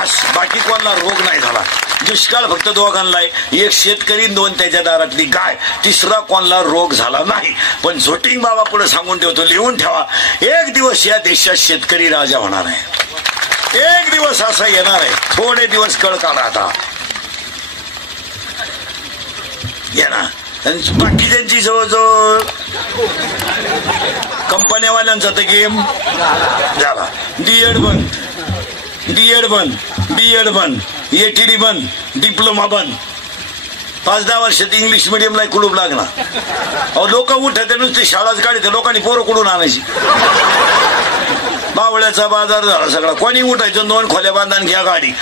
बास, बाकी कोणाला रोग नाही झाला. दुष्काळ फक्त दोघांना आहे, एक शेतकरी, दोन त्याच्या दारातली गाय, तिसरा कोणाला रोग झाला नाही. पण झोटिंग बाबा पुढे सांगून ठेवतो, लिहून ठेवा, एक दिवस या देशात शेतकरी राजा होणार आहे. एक दिवस असा येणार आहे, थोडे दिवस कळ काढा आता येणार. बाकीच्यांची जवळजवळ कंपन्यावाल्यांचा तर गेम झाला. डीएड बंद, डीएड बंद, बीएड बंद, एटीडी बंद, डिप्लोमा बंद. 5-10 वर्षात इंग्लिश मिडियमला कुलूप लागणार. अहो लोक उठते नुसते शाळाच काढते, लोकांनी पोरं कुठून आणायची. बावळ्याचा बाजार झाला सगळा, कोणी उठायचं, 2 खोल्या बांधून घ्या गाडी,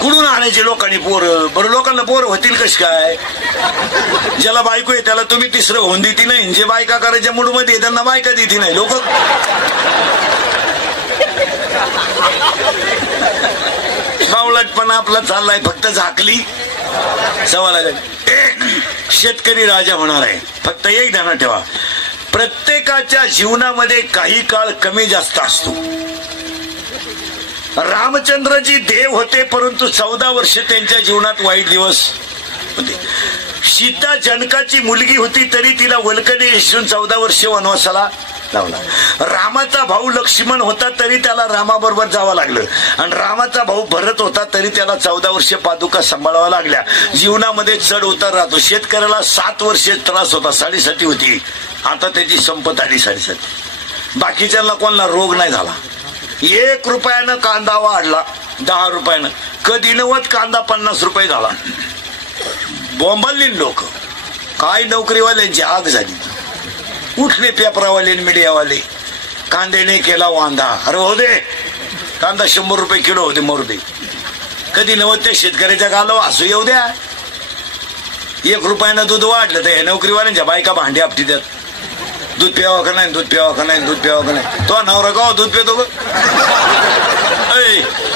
कुठून आणायचे लोकांनी पोरं. बरं लोकांना पोरं होतील कशी काय. ज्याला बायको आहे त्याला तुम्ही तिसरं होऊन देती नाही, जे बायका करायच्या मूडमध्ये त्यांना बायका देती नाही. लोक बावळटपणा आपला चाललाय, फक्त झाकली सवाल. एक शेतकरी राजा होणार आहे. फक्त एक ध्यानात ठेवा, प्रत्येकाच्या जीवनामध्ये काही काळ कमी जास्त असतो. रामचंद्रजी देव होते, परंतु 14 वर्ष त्यांच्या जीवनात वाईट दिवस होते. सीता जनकाची मुलगी होती, तरी तिला वल्कने येऊन 14 वर्ष वनवासाला लावला. रामाचा भाऊ लक्ष्मण होता, तरी त्याला रामाबरोबर जावं लागलं. आणि रामाचा भाऊ भरत होता, तरी त्याला 14 वर्ष पादुका सांभाळाव्या लागल्या. जीवनामध्ये चढ उतार राहतो. शेतकऱ्याला 7 वर्ष त्रास होता, 7.5 होती, आता त्याची संपत आली 7.5. बाकीच्यांना कोणाला रोग नाही झाला. 1 रुपयानं कांदा वाढला, 10 रुपयानं, कधी नव्वत कांदा 50 रुपये झाला. बोंबलली लोक, काय नोकरीवाल्यांची आग झाली. उठले पेपरावाले, मीडियावाले, कांद्याने केला वांदा. अरे हो दे, कांदा 100 रुपये किलो होते, मरू दे. कधी नव्वत त्या शेतकऱ्याच्या गाला असू येऊ द्या. 1 रुपयानं दूध वाढलं तर नोकरीवाल्यांच्या बायका भांडी आपटी द्यात. दूध प्यावा का नाही, दूध प्यावा का नाही, दूध प्यावा का नाही. तो नवरा का दूध पितो ग.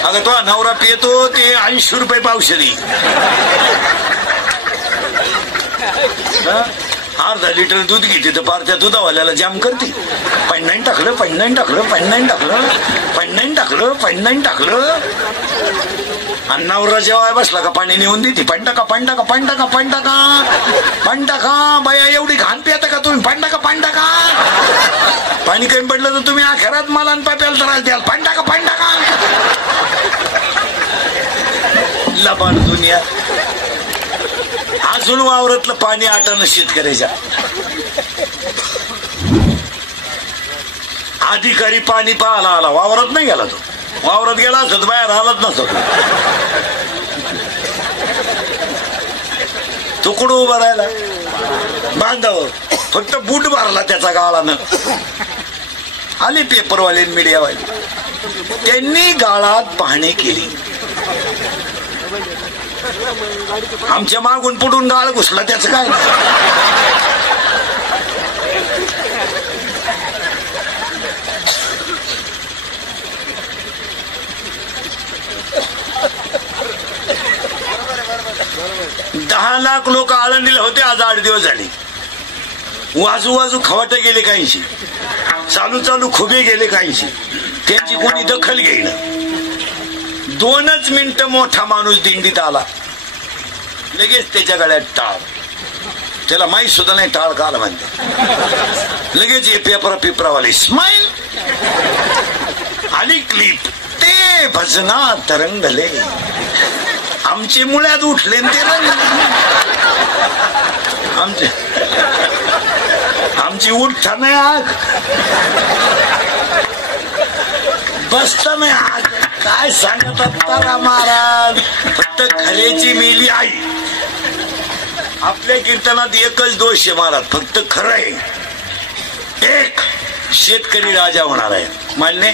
अगं तो नवरा पितो ते 80 रुपये पावशेरी. अर्धा लिटर दूध घेते तर पार त्या दुधावाल्याला जाम करते. 59 टाकलं, 59 टाकलं, 59 टाकलं, 59 टाकलं, 59 टाकलं. आणि नवरा जेव्हा बसला का पाणी नेऊन देते. 5 टाका, 5 टाका, 5 टाका, 5 टाका, 5 टाका. बाया एवढी घाण पिता का तुम्ही? 5 टाका, 5 टाका. पाणी कमी पडलं तर तुम्ही आखेरात मला आणि पाप्याला त्रास द्याल. 5 टाका, 5 टाका. लबाड दुनिया. अजून वावरातलं पाणी आटानं शेतकऱ्याच्या. अधिकारी पाणी पाहायला आला, वावरात नाही गेला. तो वावरात गेला असत, बाहेर आलाच नसतो. तो कुठं उभा राहिला? बांधावर. फक्त बूट भरला त्याचा गाळानं. आले पेपरवाले, मीडियावाले, त्यांनी गाळात पाहणी केली. आमच्या मागून पुढून गाळ घुसला, त्याचं काय. दहा लाख लोक आळंदीला होते, आज 8 दिवस झाले. वाजू वाजू खवाटे गेले काहींची, चालू चालू खुबे गेले काहींची. त्यांची कोणी दखल घेईना. 2च मिनिटं मोठा माणूस दिंडीत आला, लगेच त्याच्या गळ्यात टाळ. त्याला माहीत सुद्धा नाही टाळ का आला म्हणते. लगेच हे पेपरावाले स्माईल आली क्लिप. ते भजना तरंगले, आमचे मुळ्यात उठले ते रंग. आमची उठता नाही आग, बसता नाही आग. काय सांगतात तारा महाराज. फक्त खऱ्याची मेली आई. आपल्या कीर्तनात एकच दोष आहे महाराज, फक्त खरं आहे. एक शेतकरी राजा होणार आहे मान्य.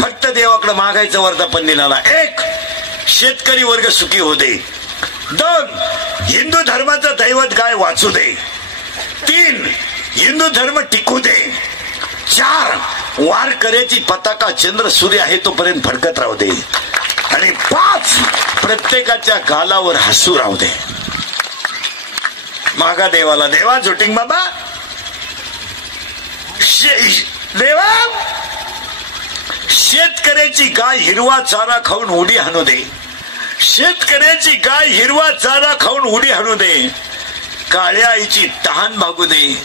फक्त देवाकडे मागायचं वर्धापन दिनाला. 1 शेतकरी वर्ग सुखी होऊ दे. 2 हिंदू धर्माचं दैवत गाय वाचू दे. 3 हिंदू धर्म टिकू दे. 4 वारकऱ्याची पताका चंद्र सूर्य आहे तोपर्यंत फडकत राहू दे. आणि 5 प्रत्येकाच्या गालावर हसू राहू दे. मागा देवाला. देवा झोटिंग बाबा, देवा शेतकऱ्याची गाय हिरवा चारा खाऊन उडी हाणू दे, शेतकऱ्याची गाय हिरवा चारा खाऊन उडी हाणू दे, काळ्या आईची तहान भागू दे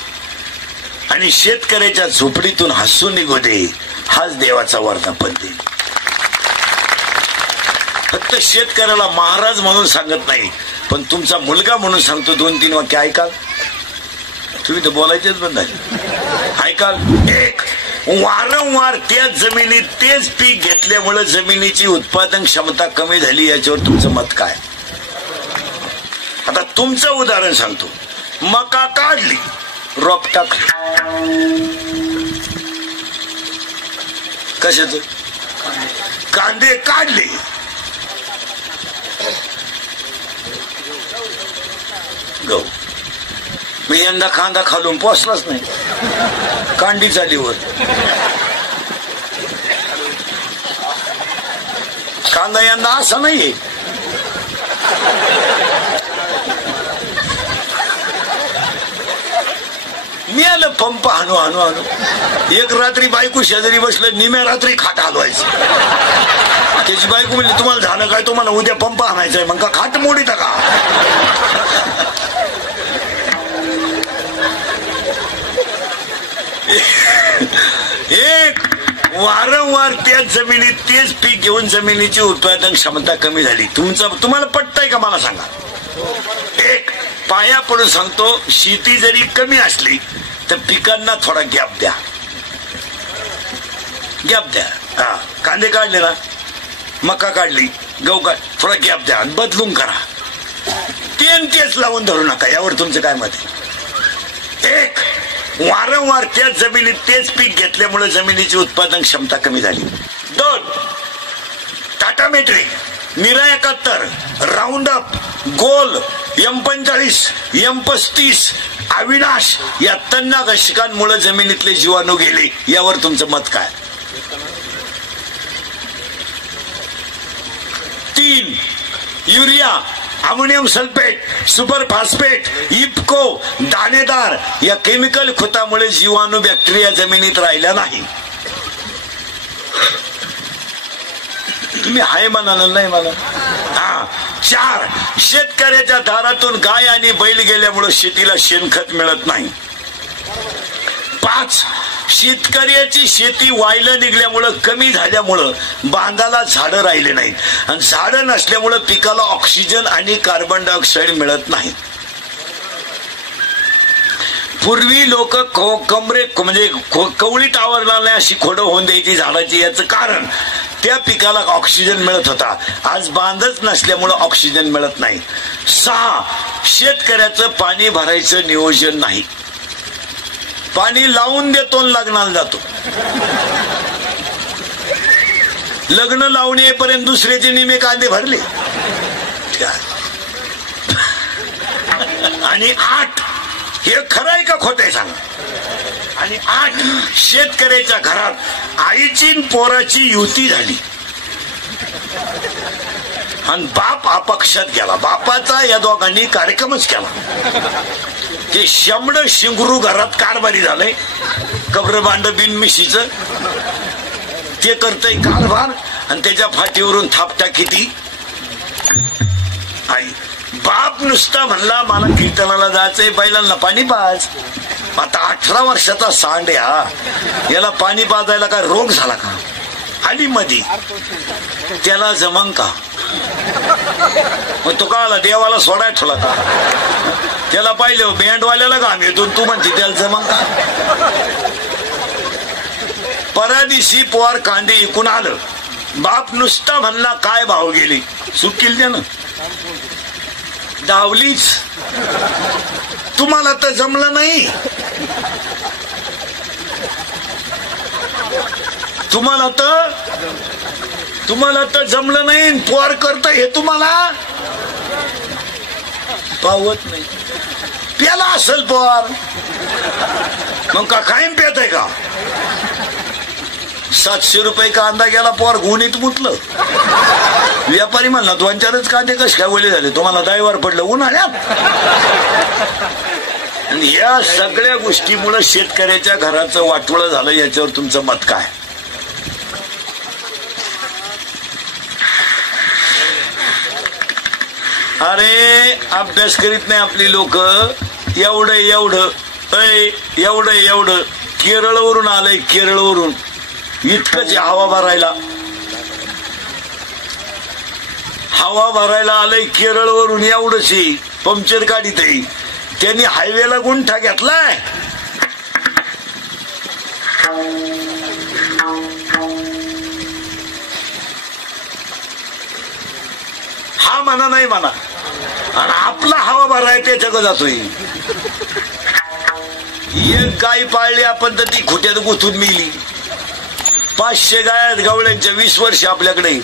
आणि शेतकऱ्याच्या झोपडीतून हसू निघू दे. हाच देवाचा वर्धापन दे. फक्त शेतकऱ्याला महाराज म्हणून सांगत नाही, पण तुमचा मुलगा म्हणून सांगतो. 2-3 वाक्य ऐकाल तुम्ही तर बोलायचेच बंद आहे. ऐकाल. एक, वारंवार त्याच जमिनीत तेच पीक घेतल्यामुळे जमिनीची उत्पादन क्षमता कमी झाली. याच्यावर तुमचं मत काय? आता तुमचं उदाहरण सांगतो. मका काढली, रोप टाकली. कशाच? कांदे काढले, गहू. मी यंदा कांदा खालून पोचलाच नाही, कांडी चालीवर. कांदा यंदा असा नाहीये. मी आलं पंप हाणू हाणू हाणू. एक रात्री बायको शेजारी बसलं, निम्या रात्री खाट हलवायची. त्याची बायको म्हणली, तुम्हाला झालं काय? तुम्हाला उद्या पंप आणायचंय. मग का खाट मोडीत का? एक, वारंवार त्याच जमिनीत तेच पीक घेऊन जमिनीची उत्पादन क्षमता कमी झाली. तुम्हाला पटतंय का मला सांगा? एक, पाया पडून सांगतो, शेती जरी कमी असली तर पिकांना थोडा गॅप द्या. गॅप द्या. हा, कांदे काढले ना, मका काढली, गहू काढ, थोडा गॅप द्या आणि बदलून करा. तेच लावून धरू नका. यावर तुमचं काय मत आहे? एक, वारंवार त्याच जमिनीत तेच पीक घेतल्यामुळे जमिनीची उत्पादन क्षमता कमी झाली. 2, टाटा मेट्रिक, निरा 71, राऊंड अप, गोल, M45, M35, अविनाश या तणनाशकांमुळे जमिनीतले जीवाणू गेले. यावर तुमचं मत काय? 3, urea, ammonium sulphate, super phosphate, IFFCO, दाणेदार या केमिकल खतामुळे जीवाणू बॅक्टेरिया जमिनीत राहिला नाही. तुम्ही हाय म्हणा नाही म्हणा. हा. 4, शेतकऱ्याच्या दारातून गाय आणि बैल गेल्यामुळे शेतीला शेणखत मिळत नाही. 5, शेतकऱ्याची शेती वायलं निघल्यामुळं कमी झाल्यामुळं बांधाला झाडं राहिले नाहीत आणि झाडं नसल्यामुळं पिकाला ऑक्सिजन आणि कार्बन डायऑक्साईड मिळत नाही. पूर्वी लोक कमरे म्हणजे कवळीत आवरणार नाही अशी खोडं होऊन द्यायची झाडाची. याचं कारण त्या पिकाला ऑक्सिजन मिळत होता. आज बांधच नसल्यामुळं ऑक्सिजन मिळत नाही. 6, शेतकऱ्याचं पाणी भरायचं नियोजन नाही. पाणी लावून देतो, लग्नाला जातो. लग्न लावून येईपर्यंत दुसऱ्याचे निमे कांदे भरले. आणि 8, हे खरं आहे का खोटं आहे सांगा? आणि 8, शेतकऱ्याच्या घरात आईची पोराची युती झाली आणि बाप अपक्षात गेला. बापाचा या दोघांनी कार्यक्रमच केला. ते शंभर शिंगरू घरात कारभारी झालंय. कब्रबांड बिनमिशीच ते करतय कारभार आणि त्याच्या फाटीवरून थापटा किती. आई बाप नुसता म्हणला, मला कीर्तनाला जायचंय, बैलांना पाणी पाज. आता 18 वर्षाचा सांड हा, याला पाणी पाजायला काय रोग झाला का? आली मधी त्याला जमन का? मग तो काला देवाला सोडाय ठेवला का? त्याला पाहिलं बँडवाल्याला घाम येतो, तू म्हणते त्याला जमन का? परदिशी पोर कांदे इकून आलं. बाप नुसता म्हणला काय भाव गेली. सुकील त्यानं डावलीच. तुम्हाला तर जमलं नाही. तुम्हाला तर जमलं नाही. पोर करत हे तुम्हाला पावत नाही. प्याला असेल पोर मग का कायम पेत आहे का? 700 रुपये कांदा गेला, पोर गुणीत मुतलं. व्यापारी म्हणला 2-4च कांदे कसे काय ओले झाले, तुम्हाला ड्रायव्हर पडलं उन्हाळ्यात. या सगळ्या गोष्टीमुळे शेतकऱ्याच्या घराचं वाटोळं झालं. याच्यावर तुमचं मत काय? अरे अभ्यास करीत नाही आपली लोक. एवढं एवढं केरळवरून आलंय, केरळवरून इतकंच हवा भरायला आलंय केरळवरून. एवढंच पंक्चर काढीत आहे त्यांनी. हायवेला गुंठा घेतलाय. हा म्हणा नाही म्हणा, आणि आपला हवा भराय त्याच्याकडे जातोय. एक गाय पाळली आपण तर ती खुट्यात गुंतून मिली. 500 गायात गवळ्यांच्या 20 वर्ष आपल्याकडे.